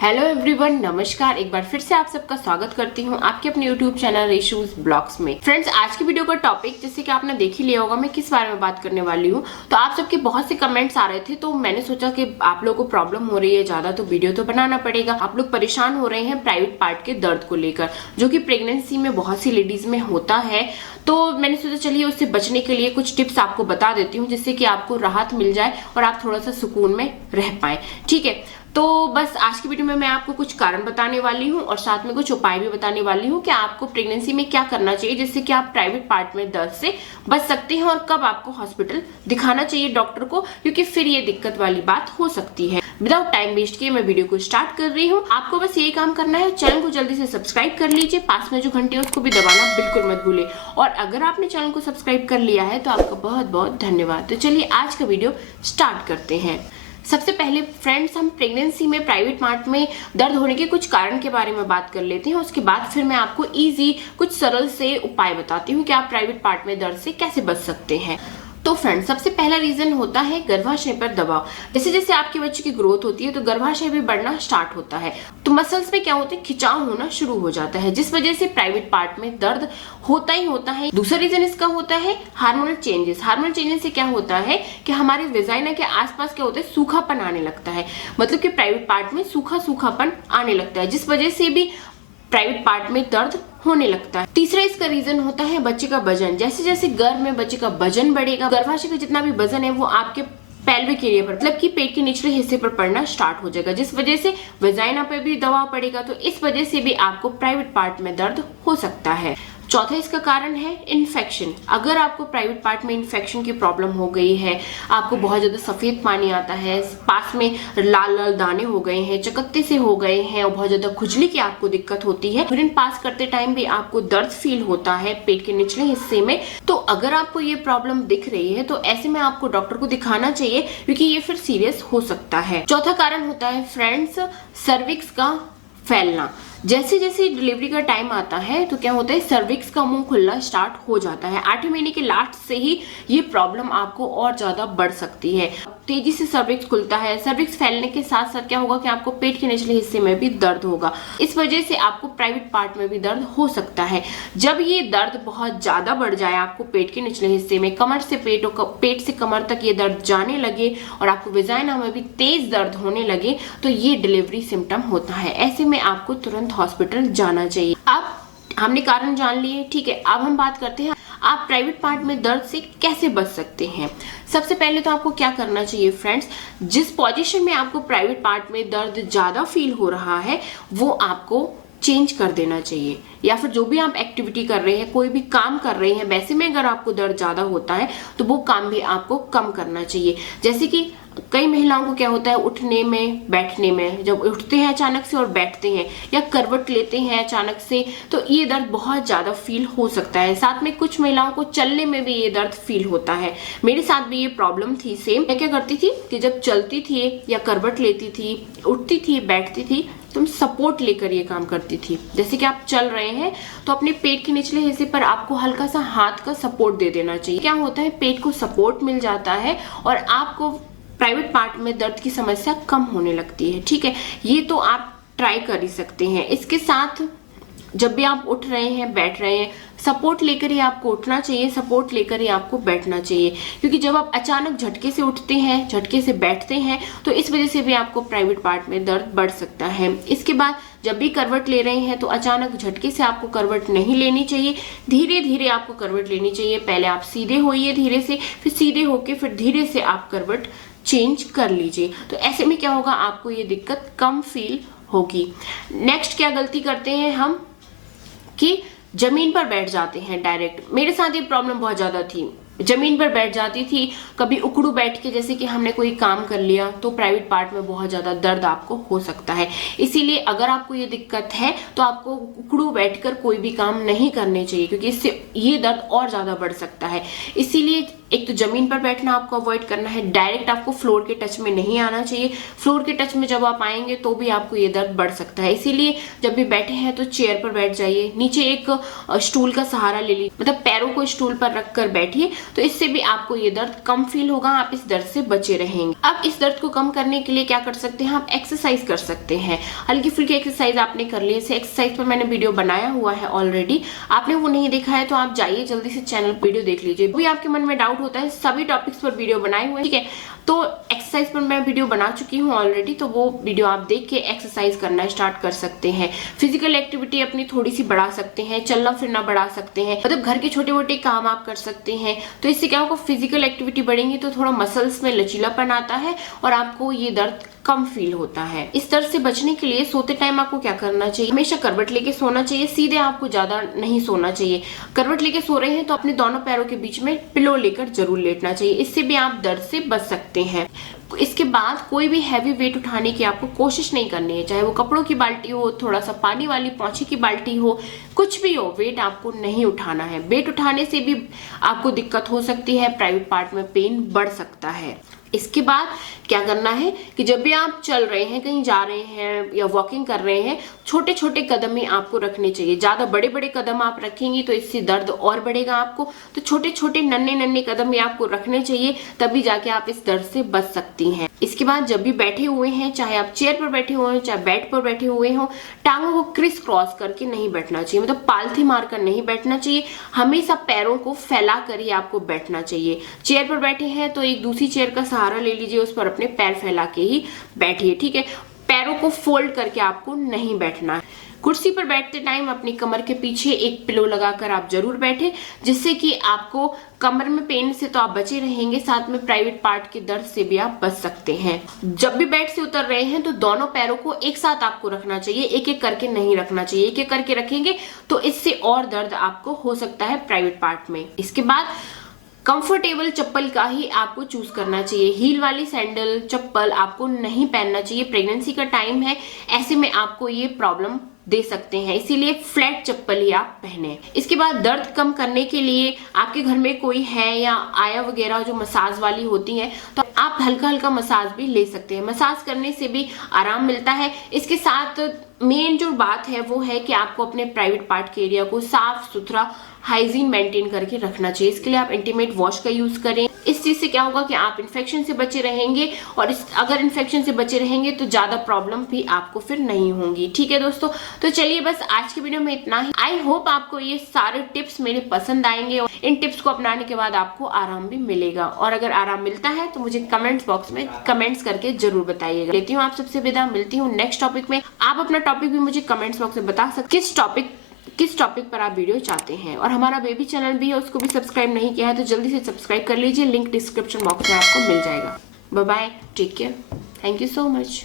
Hello everyone, नमस्कार। एक बार फिर से आप सबका स्वागत करती हूँ आपके अपने यूट्यूब चैनल रेशूज ब्लॉग्स में। फ्रेंड्स, आज की वीडियो का टॉपिक जैसे कि आपने देख ही लिया होगा, मैं किस बारे में बात करने वाली हूँ। तो आप सबके बहुत से कमेंट्स आ रहे थे, तो मैंने सोचा कि आप लोगों को प्रॉब्लम हो रही है ज्यादा, तो वीडियो तो बनाना पड़ेगा। आप लोग परेशान हो रहे हैं प्राइवेट पार्ट के दर्द को लेकर, जो कि प्रेगनेंसी में बहुत सी लेडीज में होता है। तो मैंने सोचा चलिए उससे बचने के लिए कुछ टिप्स आपको बता देती हूँ, जिससे कि आपको राहत मिल जाए और आप थोड़ा सा सुकून में रह पाए। ठीक है, तो बस आज की वीडियो में मैं आपको कुछ कारण बताने वाली हूँ और साथ में कुछ उपाय भी बताने वाली हूँ कि आपको प्रेगनेंसी में क्या करना चाहिए, जिससे कि आप प्राइवेट पार्ट में दर्द से बच सकते हैं, और कब आपको हॉस्पिटल दिखाना चाहिए डॉक्टर को, क्योंकि फिर ये दिक्कत वाली बात हो सकती है। विदाउट टाइम वेस्ट किए मैं वीडियो को स्टार्ट कर रही हूँ। आपको बस यही काम करना है, चैनल को जल्दी से सब्सक्राइब कर लीजिए, पास में जो घंटी है उसको भी दबाना बिल्कुल मत भूलिए। और अगर आपने चैनल को सब्सक्राइब कर लिया है तो आपका बहुत बहुत धन्यवाद। तो चलिए आज का वीडियो स्टार्ट करते हैं। सबसे पहले फ्रेंड्स, हम प्रेगनेंसी में प्राइवेट पार्ट में दर्द होने के कुछ कारण के बारे में बात कर लेते हैं। उसके बाद फिर मैं आपको इजी कुछ सरल से उपाय बताती हूँ कि आप प्राइवेट पार्ट में दर्द से कैसे बच सकते हैं। तो फ्रेंड्स, सबसे पहला रीजन होता है गर्भाशय पर दबाव। जैसे जैसे आपके बच्चे की ग्रोथ होती है तो गर्भाशय भी बढ़ना स्टार्ट होता है, तो मसल्स में क्या होते हैं, खिंचाव होना शुरू हो जाता है, जिस वजह से प्राइवेट पार्ट में दर्द होता ही होता है। दूसरा रीजन इसका होता है हार्मोनल चेंजेस। हार्मोनल चेंजेस से क्या होता है कि हमारे वेजाइना के आसपास क्या होता है, सूखापन आने लगता है। मतलब कि प्राइवेट पार्ट में सूखापन आने लगता है, जिस वजह से भी प्राइवेट पार्ट में दर्द होने लगता है। तीसरा इसका रीजन होता है बच्चे का वजन। जैसे जैसे गर्भ में बच्चे का वजन बढ़ेगा, गर्भाशय का जितना भी वजन है वो आपके पेल्विक एरिया पर, मतलब कि पेट के निचले हिस्से पर पड़ना स्टार्ट हो जाएगा, जिस वजह से वेजाइना पे भी दबाव पड़ेगा। तो इस वजह से भी आपको प्राइवेट पार्ट में दर्द हो सकता है। चौथा इसका कारण है इन्फेक्शन। अगर आपको प्राइवेट पार्ट में इन्फेक्शन की प्रॉब्लम हो गई है, आपको बहुत ज्यादा सफेद पानी आता है, पास में लाल लाल दाने हो गए हैं, चकत्ते से हो गए हैं, और बहुत ज्यादा खुजली की आपको दिक्कत होती है, यूरिन पास करते टाइम भी आपको दर्द फील होता है पेट के निचले हिस्से में, तो अगर आपको ये प्रॉब्लम दिख रही है तो ऐसे में आपको डॉक्टर को दिखाना चाहिए, क्योंकि ये फिर सीरियस हो सकता है। चौथा कारण होता है फ्रेंड्स सर्विक्स का फैलना। जैसे जैसे डिलीवरी का टाइम आता है तो क्या होता है, सर्विक्स का मुंह खुलना स्टार्ट हो जाता है। 8वें महीने के लास्ट से ही ये प्रॉब्लम आपको और ज्यादा बढ़ सकती है। तेजी से सर्विक्स खुलता है। सर्विक्स फैलने के साथ साथ क्या होगा कि आपको पेट के निचले हिस्से में भी दर्द होगा। इस वजह से आपको प्राइवेट पार्ट में भी दर्द हो सकता है। जब ये दर्द बहुत ज्यादा बढ़ जाए आपको पेट के निचले हिस्से में, कमर से पेट और पेट से कमर तक ये दर्द जाने लगे और आपको वेजाइना में भी तेज दर्द होने लगे, तो ये डिलीवरी सिम्टम होता है। ऐसे में आपको तुरंत हॉस्पिटल जाना चाहिए। अब हमने कारण जान लिए, ठीक है। अब हम बात करते हैं आप प्राइवेट पार्ट में दर्द से कैसे बच सकते हैं। सबसे पहले तो आपको क्या करना चाहिए फ्रेंड्स, जिस पोजीशन में आपको प्राइवेट पार्ट में दर्द ज्यादा फील हो रहा है वो आपको चेंज कर देना चाहिए, या फिर जो भी आप एक्टिविटी कर रहे हैं, कोई भी काम कर रहे हैं, वैसे में अगर आपको दर्द ज्यादा होता है तो वो काम भी आपको कम करना चाहिए। जैसे कि कई महिलाओं को क्या होता है, उठने में बैठने में, जब उठते हैं अचानक से और बैठते हैं या करवट लेते हैं अचानक से, तो ये दर्द बहुत ज्यादा फील हो सकता है। साथ में कुछ महिलाओं को चलने में भी ये दर्द फील होता है। मेरे साथ भी ये प्रॉब्लम थी सेम। मैं क्या करती थी कि जब चलती थी या करवट लेती थी, उठती थी, बैठती थी, तो सपोर्ट लेकर ये काम करती थी। जैसे कि आप चल रहे हैं तो अपने पेट के निचले हिस्से पर आपको हल्का सा हाथ का सपोर्ट दे देना चाहिए। क्या होता है, पेट को सपोर्ट मिल जाता है और आपको प्राइवेट पार्ट में दर्द की समस्या कम होने लगती है। ठीक है, ये तो आप ट्राई कर ही सकते हैं। इसके साथ जब भी आप उठ रहे हैं, बैठ रहे हैं, सपोर्ट लेकर ही आपको उठना चाहिए, सपोर्ट लेकर ही आपको बैठना चाहिए, क्योंकि जब आप अचानक झटके से उठते हैं, झटके से बैठते हैं, तो इस वजह से भी आपको प्राइवेट पार्ट में दर्द बढ़ सकता है। इसके बाद जब भी करवट ले रहे हैं तो अचानक झटके से आपको करवट नहीं लेनी चाहिए, धीरे धीरे आपको करवट लेनी चाहिए। पहले आप सीधे होइए धीरे से, फिर सीधे होके फिर धीरे से आप करवट चेंज कर लीजिए। तो ऐसे में क्या होगा, आपको ये दिक्कत कम फील होगी। नेक्स्ट क्या गलती करते हैं हम कि जमीन पर बैठ जाते हैं डायरेक्ट। मेरे साथ ये प्रॉब्लम बहुत ज्यादा थी, जमीन पर बैठ जाती थी, कभी उकड़ू बैठ के, जैसे कि हमने कोई काम कर लिया तो प्राइवेट पार्ट में बहुत ज्यादा दर्द आपको हो सकता है। इसीलिए अगर आपको ये दिक्कत है तो आपको उकड़ू बैठकर कोई भी काम नहीं करने चाहिए, क्योंकि इससे ये दर्द और ज्यादा बढ़ सकता है। इसीलिए एक तो जमीन पर बैठना आपको अवॉइड करना है, डायरेक्ट आपको फ्लोर के टच में नहीं आना चाहिए। फ्लोर के टच में जब आप आएंगे तो भी आपको ये दर्द बढ़ सकता है, इसीलिए जब भी बैठे हैं तो चेयर पर बैठ जाइए, नीचे एक स्टूल का सहारा ले लीजिए, मतलब पैरों को स्टूल पर रखकर बैठिए, तो इससे भी आपको ये दर्द कम फील होगा, आप इस दर्द से बचे रहेंगे। अब इस दर्द को कम करने के लिए क्या कर सकते हैं, आप एक्सरसाइज कर सकते हैं। हल्की फुल्की एक्सरसाइज आपने कर ली, इसे एक्सरसाइज पर मैंने वीडियो बनाया हुआ है ऑलरेडी, आपने वो नहीं देखा है तो आप जाइए जल्दी से चैनल वीडियो देख लीजिए। भी आपके मन में डाउट होता है, सभी टॉपिक्स पर वीडियो बनाए हुए, ठीक है, तो एक्सरसाइज पर मैं वीडियो बना चुकी हूँ ऑलरेडी, तो वो वीडियो आप देख के एक्सरसाइज करना स्टार्ट कर सकते हैं। फिजिकल एक्टिविटी अपनी थोड़ी सी बढ़ा सकते हैं, चलना फिरना बढ़ा सकते हैं, मतलब घर के छोटे मोटे काम आप कर सकते हैं। तो इससे क्या होगा, फिजिकल एक्टिविटी बढ़ेंगी तो थोड़ा मसल्स में लचीलापन आता है और आपको ये दर्द कम फील होता है। इस दर्द से बचने के लिए सोते टाइम आपको क्या करना चाहिए, हमेशा करवट लेके सोना चाहिए, सीधे आपको ज्यादा नहीं सोना चाहिए। करवट लेके सो रहे हैं तो अपने दोनों पैरों के बीच में पिलो लेकर जरूर लेटना चाहिए, इससे भी आप दर्द से बच सकते हैं। इसके बाद कोई भी हैवी वेट उठाने की आपको कोशिश नहीं करनी है, चाहे वो कपड़ों की बाल्टी हो, थोड़ा सा पानी वाली पोंछे की बाल्टी हो, कुछ भी हो, वेट आपको नहीं उठाना है। वेट उठाने से भी आपको दिक्कत हो सकती है, प्राइवेट पार्ट में पेन बढ़ सकता है। इसके बाद क्या करना है कि जब भी आप चल रहे हैं, कहीं जा रहे हैं या वॉकिंग कर रहे हैं, छोटे छोटे कदम ही आपको रखने चाहिए। ज्यादा बड़े बड़े कदम आप रखेंगी तो इससे दर्द और बढ़ेगा आपको, तो छोटे छोटे नन्हे नन्हे कदम ही आपको रखने चाहिए, तभी जाके आप इस दर्द से बच सकती हैं। इसके बाद जब भी बैठे हुए हैं, चाहे आप चेयर पर बैठे हुए हैं, चाहे बेड पर बैठे हुए हो, टांगों को क्रिस क्रॉस करके नहीं बैठना चाहिए, मतलब पालथी मारकर नहीं बैठना चाहिए, हमेशा पैरों को फैला कर ही आपको बैठना चाहिए। चेयर पर बैठे हैं तो एक दूसरी चेयर का सहारा ले लीजिए, उस पर अपने पैर फैला के ही बैठिए, ठीक है, पैरों को फोल्ड करके आपको नहीं बैठना है। कुर्सी पर बैठते टाइम अपनी कमर के पीछे एक पिलो लगाकर आप जरूर बैठे, जिससे कि आपको कमर में पेन से तो आप बचे रहेंगे, साथ में प्राइवेट पार्ट के दर्द से भी आप बच सकते हैं। जब भी बेड से उतर रहे हैं तो दोनों पैरों को एक साथ आपको रखना चाहिए, एक एक करके नहीं रखना चाहिए, एक एक करके रखेंगे तो इससे और दर्द आपको हो सकता है प्राइवेट पार्ट में। इसके बाद कंफर्टेबल चप्पल का ही आपको चूज करना चाहिए, हील वाली सैंडल चप्पल आपको नहीं पहनना चाहिए। प्रेगनेंसी का टाइम है, ऐसे में आपको ये प्रॉब्लम दे सकते हैं, इसीलिए फ्लैट चप्पल ही आप पहने। इसके बाद दर्द कम करने के लिए आपके घर में कोई है या आया वगैरह जो मसाज वाली होती है, तो आप हल्का हल्का मसाज भी ले सकते हैं, मसाज करने से भी आराम मिलता है। इसके साथ मेन जो बात है वो है कि आपको अपने प्राइवेट पार्ट के एरिया को साफ सुथरा हाइजीन मेंटेन करके रखना चाहिए। इसके लिए आप इंटीमेट वॉश का यूज करें, इस चीज से क्या होगा कि आप इन्फेक्शन से बचे रहेंगे, और अगर इन्फेक्शन से बचे रहेंगे तो ज्यादा प्रॉब्लम भी आपको फिर नहीं होंगी। ठीक है दोस्तों, तो चलिए बस आज की वीडियो में इतना ही। आई होप आपको ये सारे टिप्स मेरे पसंद आएंगे और इन टिप्स को अपनाने के बाद आपको आराम भी मिलेगा, और अगर आराम मिलता है तो मुझे कमेंट्स बॉक्स में कमेंट्स करके जरूर बताइएगा। लेती हूँ आप सबसे विदा, मिलती हूँ नेक्स्ट टॉपिक में। आप अपना टॉपिक भी मुझे कमेंट्स बॉक्स में बता सकते, किस टॉपिक पर आप वीडियो चाहते हैं। और हमारा बेबी चैनल भी है, उसको भी सब्सक्राइब नहीं किया है तो जल्दी से सब्सक्राइब कर लीजिए, लिंक डिस्क्रिप्शन बॉक्स में आपको मिल जाएगा। Bye bye, take care, thank you so much.